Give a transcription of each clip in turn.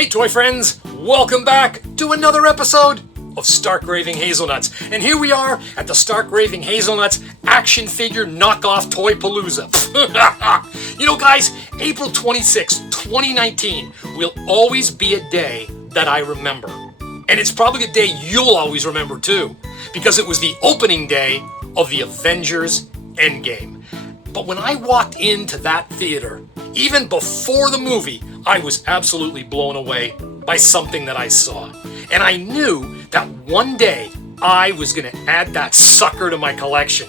Hey toy friends, welcome back to another episode of Stark Raving Hazelnuts. And here we are at the Stark Raving Hazelnuts action figure knockoff toy palooza. You know guys, April 26, 2019 will always be a day that I remember. And it's probably a day you'll always remember too, because it was the opening day of the Avengers Endgame. But when I walked into that theater, even before the movie, I was absolutely blown away by something that I saw. And I knew that one day I was going to add that sucker to my collection.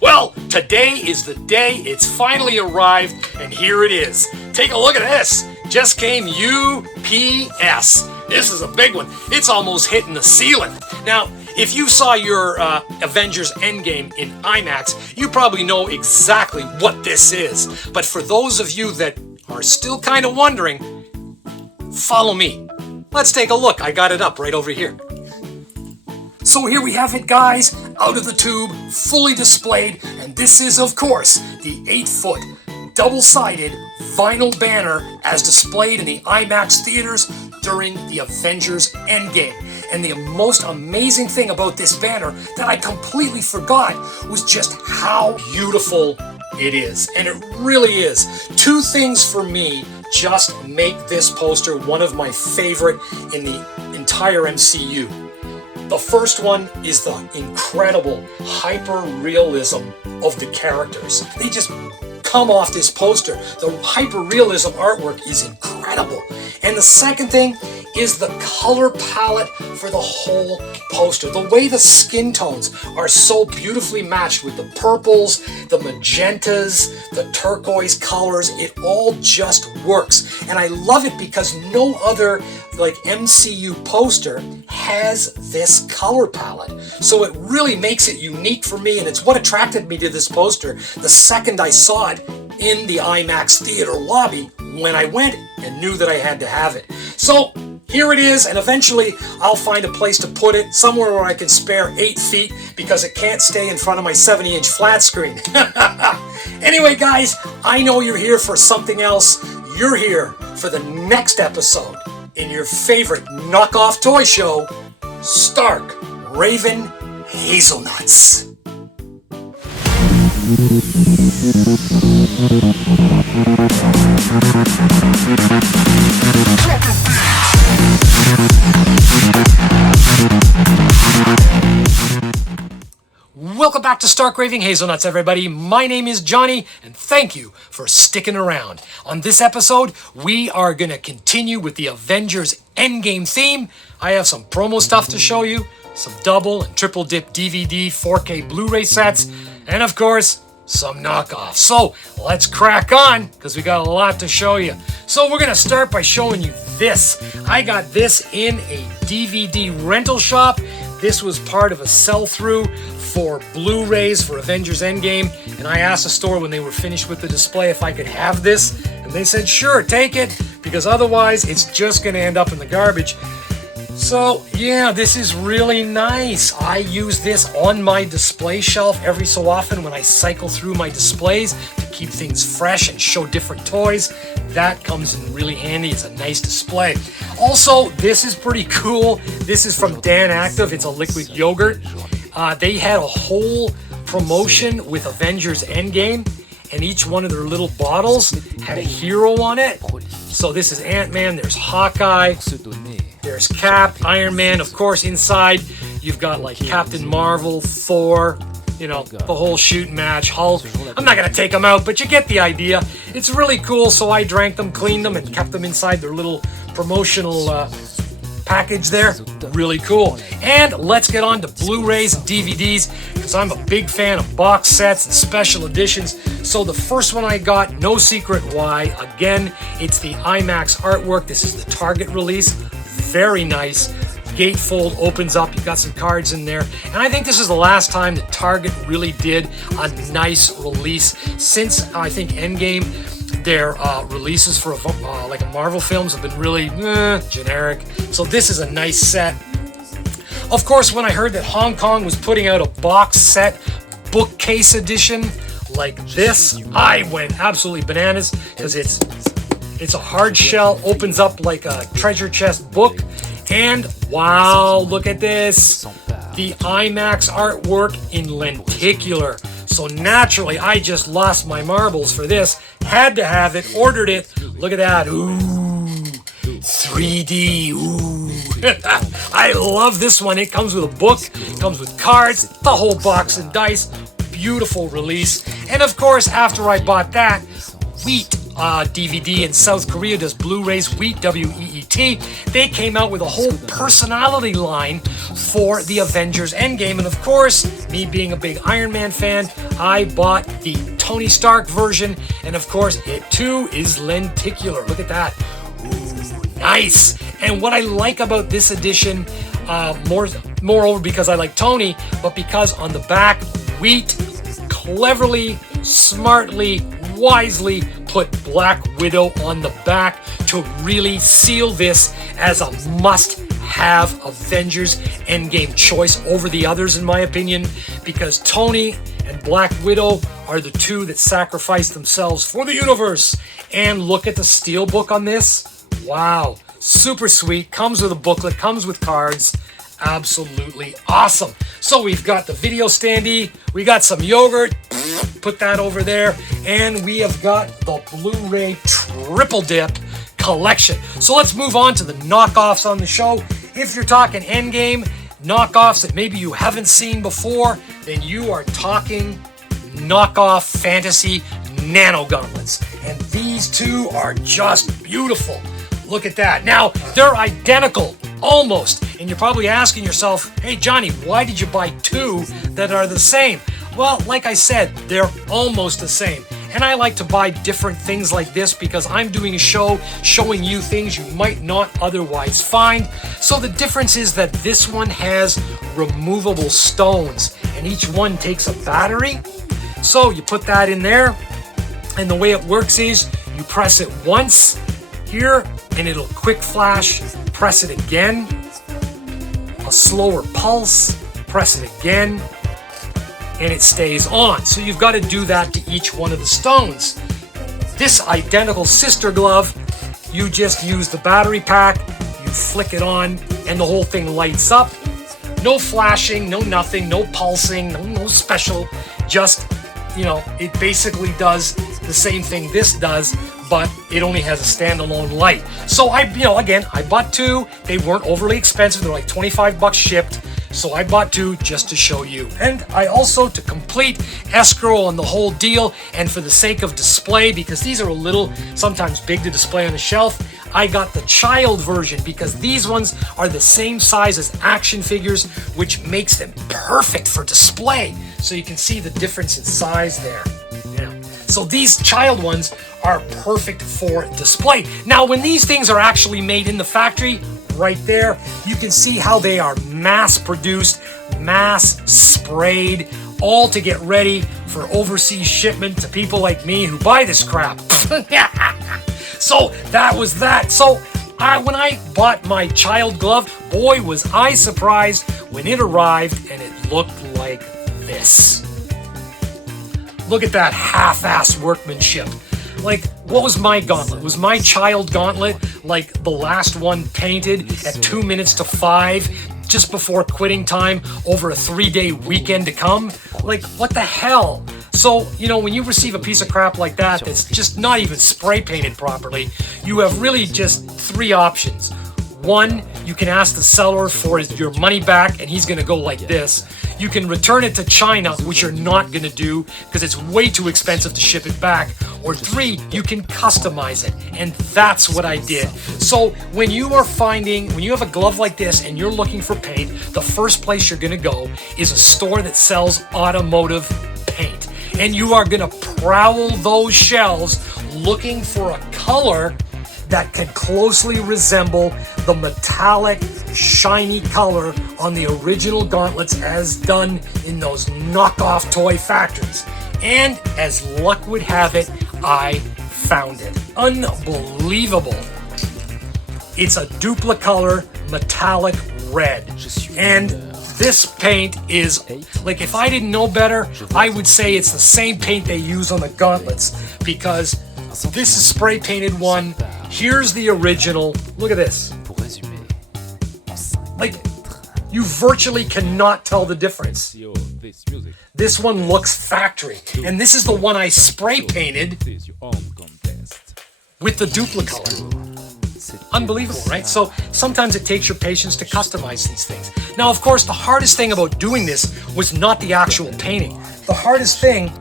Well, today is the day it's finally arrived, and here it is. Take a look at this. Just came UPS. This is a big one. It's almost hitting the ceiling. Now, if you saw your Avengers Endgame in IMAX, you probably know exactly what this is. But for those of you that are still kind of wondering, follow me. Let's take a look. I got it up right over here. So here we have it, guys, out of the tube, fully displayed, and this is, of course, the 8-foot, double-sided vinyl banner as displayed in the IMAX theaters during the Avengers Endgame. And the most amazing thing about this banner that I completely forgot was just how beautiful it is. And it really is. Two things for me just make this poster one of my favorite in the entire MCU. The first one is the incredible hyper-realism of the characters. They just come off this poster. The hyper-realism artwork is incredible. And the second thing is the color palette for the whole poster. The way the skin tones are so beautifully matched with the purples, the magentas, the turquoise colors, it all just works. And I love it because no other MCU poster has this color palette. So it really makes it unique for me, and it's what attracted me to this poster the second I saw it in the IMAX theater lobby when I went and knew that I had to have it. So here it is, and eventually I'll find a place to put it, somewhere where I can spare 8 feet because it can't stay in front of my 70-inch flat screen. Anyway, guys, I know you're here for something else. You're here for the next episode in your favorite knockoff toy show, Stark Raving Hazelnuts. Welcome back to Stark Raving Hazelnuts, everybody. My name is Johnny, and thank you for sticking around. On this episode, we are going to continue with the Avengers Endgame theme. I have some promo stuff to show you, some double and triple dip DVD 4K Blu-ray sets, and of course, some knockoffs. So let's crack on, because we got a lot to show you. So we're going to start by showing you this. I got this in a DVD rental shop. This was part of a sell-through for Blu-rays for Avengers Endgame, and I asked the store when they were finished with the display if I could have this, and they said, sure, take it, because otherwise it's just going to end up in the garbage. So, yeah, this is really nice. I use this on my display shelf every so often when I cycle through my displays to keep things fresh and show different toys. That comes in really handy. It's a nice display. Also, this is pretty cool. This is from Dan Active. It's a liquid yogurt. They had a whole promotion with Avengers Endgame, and each one of their little bottles had a hero on it. So this is Ant-Man, there's Hawkeye, there's Cap, Iron Man, of course inside you've got like Captain Marvel, Thor, you know, the whole shooting match, Hulk. I'm not going to take them out, but you get the idea. It's really cool, so I drank them, cleaned them, and kept them inside their little promotional package there. Really cool. And let's get on to Blu-rays and DVDs, because I'm a big fan of box sets and special editions. So the first one I got, no secret why. Again, it's the IMAX artwork. This is the Target release. Very nice. Gatefold opens up. You've got some cards in there. And I think this is the last time that Target really did a nice release since, I think, Endgame. Their releases for like a Marvel films have been really generic. So this is a nice set. Of course, when I heard that Hong Kong was putting out a box set bookcase edition like this, I went absolutely bananas because it's It's a hard shell, opens up like a treasure chest book. And wow, look at this. The IMAX artwork in lenticular. So naturally, I just lost my marbles for this. Had to have it, ordered it. Look at that. Ooh, 3D. Ooh. I love this one. It comes with a book, it comes with cards, the whole box and dice. Beautiful release. And of course, after I bought that, Wheat DVD in South Korea does Blu-rays, Wheat, W-E-E-T. They came out with a whole personality line for the Avengers Endgame. And of course, me being a big Iron Man fan, I bought the Tony Stark version. And of course, it too is lenticular. Look at that. Ooh, nice. And what I like about this edition, moreover because I like Tony, but because on the back, Wheat cleverly, smartly, wisely put Black Widow on the back to really seal this as a must-have Avengers Endgame choice over the others, in my opinion, because Tony and Black Widow are the two that sacrificed themselves for the universe. And look at the steelbook on this. Wow, super sweet. Comes with a booklet, comes with cards. Absolutely awesome. So we've got the video standee, we got some yogurt, put that over there, and we have got the Blu-ray triple dip collection. So let's move on to the knockoffs on the show. If you're talking Endgame knockoffs that maybe you haven't seen before, then you are talking knockoff fantasy nano gauntlets. And these two are just beautiful. Look at that. Now, they're identical, almost. And you're probably asking yourself, hey, Johnny, why did you buy two that are the same? Well, like I said, they're almost the same. And I like to buy different things like this because I'm doing a show showing you things you might not otherwise find. So the difference is that this one has removable stones, and each one takes a battery. So you put that in there, and the way it works is you press it once here, and it'll quick flash. Press it again, a slower pulse, press it again, and it stays on. So you've got to do that to each one of the stones. This identical sister glove, you just use the battery pack, you flick it on, and the whole thing lights up. No flashing, no nothing, no pulsing, no special, just, it basically does the same thing this does, but it only has a standalone light. So I bought two. They weren't overly expensive. They're like 25 bucks shipped. So I bought two just to show you. And I also, to complete escrow on the whole deal, and for the sake of display, because these are a little sometimes big to display on a shelf, I got the child version because these ones are the same size as action figures, which makes them perfect for display. So you can see the difference in size there. Yeah. So these child ones are perfect for display. Now, when these things are actually made in the factory, right there, you can see how they are mass produced, mass sprayed, all to get ready for overseas shipment to people like me who buy this crap. So that was that. So when I bought my child glove, boy was I surprised when it arrived and it looked like this. Look at that half-ass workmanship. Like, what was my gauntlet? Was my child gauntlet like the last one painted at 2 minutes to 5 just before quitting time over a 3-day weekend to come? Like, what the hell? So, when you receive a piece of crap like that that's just not even spray painted properly, you have really just 3 options. One, you can ask the seller for your money back and he's going to go like this. You can return it to China, which you're not going to do because it's way too expensive to ship it back. Or 3, you can customize it. And that's what I did. So when you have a glove like this and you're looking for paint, the first place you're going to go is a store that sells automotive paint. And you are going to prowl those shelves looking for a color that can closely resemble the metallic, shiny color on the original gauntlets as done in those knockoff toy factories. And as luck would have it, I found it. Unbelievable. It's a duplicolor metallic red. And this paint is, like, if I didn't know better, I would say it's the same paint they use on the gauntlets because This is spray painted one. Here's the original. Look at this. Like, you virtually cannot tell the difference. This one looks factory. And this is the one I spray painted with the Duplicolor. Unbelievable, right? So sometimes it takes your patience to customize these things. Now, of course, the hardest thing about doing this was not the actual painting. The hardest thing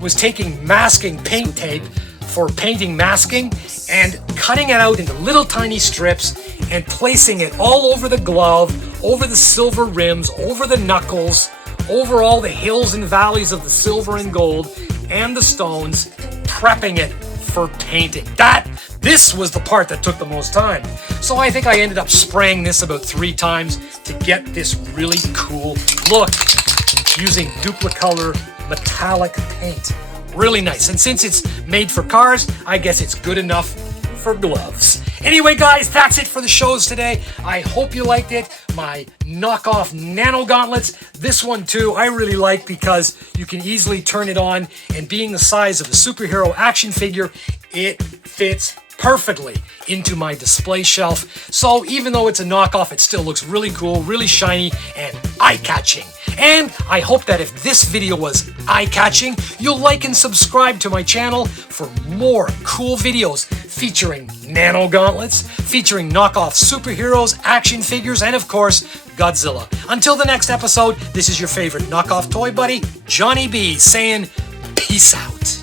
was taking masking paint tape for painting masking and cutting it out into little tiny strips and placing it all over the glove, over the silver rims, over the knuckles, over all the hills and valleys of the silver and gold and the stones, prepping it for painting. This was the part that took the most time. So I think I ended up spraying this about 3 times to get this really cool look using Duplicolor metallic paint. Really nice. And since it's made for cars, I guess it's good enough for gloves. Anyway, guys, that's it for the shows today. I hope you liked it. My knockoff Nano Gauntlets. This one, too, I really like because you can easily turn it on, and being the size of a superhero action figure, it fits perfectly into my display shelf. So even though it's a knockoff, it still looks really cool, really shiny, and eye-catching. And I hope that if this video was eye-catching, you'll like and subscribe to my channel for more cool videos featuring Nano Gauntlets, featuring knockoff superheroes, action figures, and of course, Godzilla. Until the next episode, this is your favorite knockoff toy buddy, Johnny B, saying peace out.